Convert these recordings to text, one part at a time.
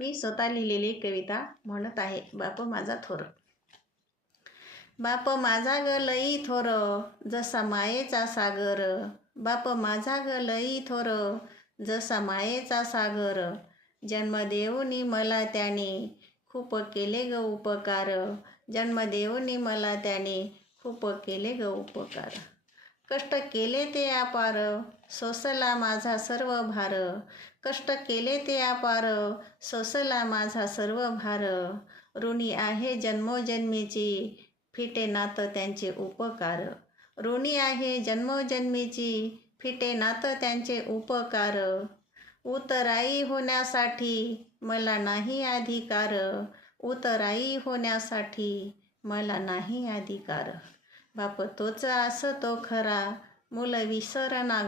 मी स्वतः लिहिलेली कविता म्हणत आहे. बाप माझा थोर. बाप माझा ग लई थोर जसा मायेचा सागर. बाप माझा ग लई थोर जसा मायेचा सागर. जन्म देऊनी मला त्याने खूप केले ग उपकार. जन्म देऊनी मला त्याने खूप केले ग उपकार. कष्ट केले ते अपार सोसला माझा सर्व भार. कष्ट केले ते अपार सोसला माझा सर्व भार. ऋणी आहे जन्मोजन्मीची फिटे नातं त्यांचे उपकार. ऋणी आहे जन्मोजन्मीची फिटे नातं त्यांचे उपकार. उतराई होण्यासाठी मला नाही अधिकार. उतराई होण्यासाठी मला नाही अधिकार. बाप तोच आस तो खरा मुलं विसरना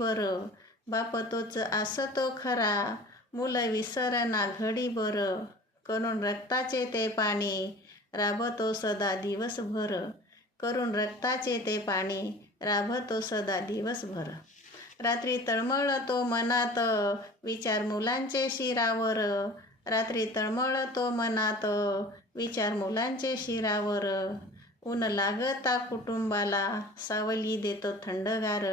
बरं बाप तोच आस तो खरा मुलं विसरना बरं करून रक्ताचे ते पाणी राबतो सदा दिवसभर. करून रक्ताचे ते पाणी राबतो सदा दिवसभर. रात्री तळमळतो मनात विचार मुलांचे शिरावर. रात्री तळमळतो मनात विचार मुलांचे शिरावर. ऊन लागता कुटुंबाला सावली देतो थंडगार.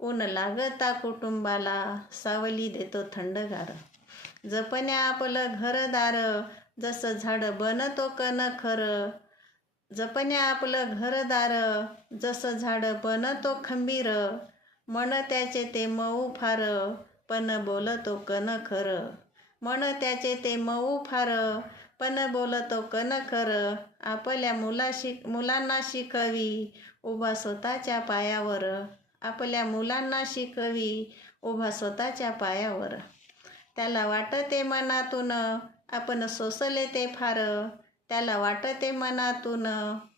ऊन लागता कुटुंबाला सावली देतो थंडगार. जपण्या आपलं घरदार जसं झाडं बनतो कणखर. जपण्या आपलं घरदार जसं झाडं बनतो खंबीर. मन त्याचे ते मऊ फार पण बोलतो कन खरं मन त्याचे ते मऊ फार पण बोलतो कन खरं. आपल्या मुला शिक मुलांना शिकवी. उभा स्वतःच्या पायावर. आपल्या मुलांना शिकवी. उभा स्वतःच्या पायावर. त्याला वाटते मनातून आपण सोसले ते फार. त्याला वाटते मनातून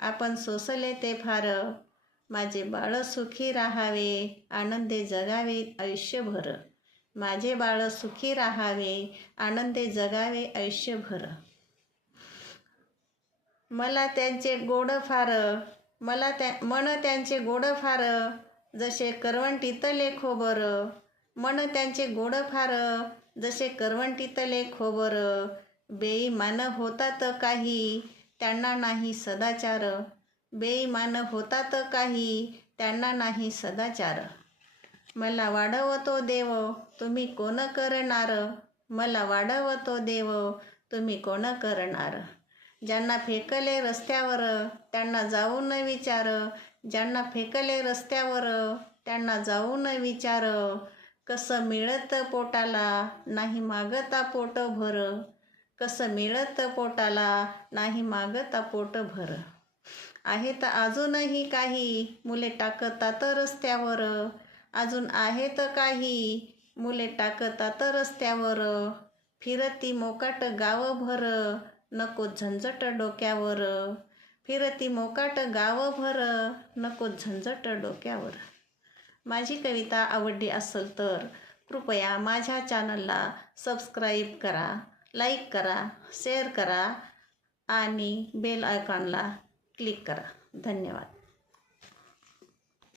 आपण सोसले ते फार. माझे बाळ सुखी राहावे आनंदे जगावे आयुष्यभर. माझे बाळ सुखी राहावे आनंदे जगावे आयुष्यभर. मला त्यांचे गोड फार मला त्या मन त्यांचे गोड फार जसे करवंटीतले खोबर मन त्यांचे गोड फार जसे करवंटीतले खोबर बेईमान होतात काही त्यांना नाही सदाचार. बेईमान होतात काही त्यांना नाही सदाचार. मला वाढवतो देव तुम्ही कोण करणार? मला वाढवतो देव तुम्ही कोण करणार? ज्यांना फेकले रस्त्यावर त्यांना जाऊन विचार. ज्यांना फेकले रस्त्यावर त्यांना जाऊन विचार. कसं मिळत पोटाला नाही मागता पोट भर कसं मिळत पोटाला नाही मागता पोट भर आहेत अजूनही काही मुले टाकतात रस्त्यावर. अजून आहेत काही मुले टाकतात रस्त्यावर. फिरती मोकाट गावभर. नको झंझट डोक्यावर. फिरती मोकाट गावभर नको झंझट डोक्यावर. माझी कविता आवडली असेल तर कृपया माझ्या चॅनलला सबस्क्राईब करा लाईक करा शेअर करा आणि बेल आयकॉनला क्लिक करा. धन्यवाद.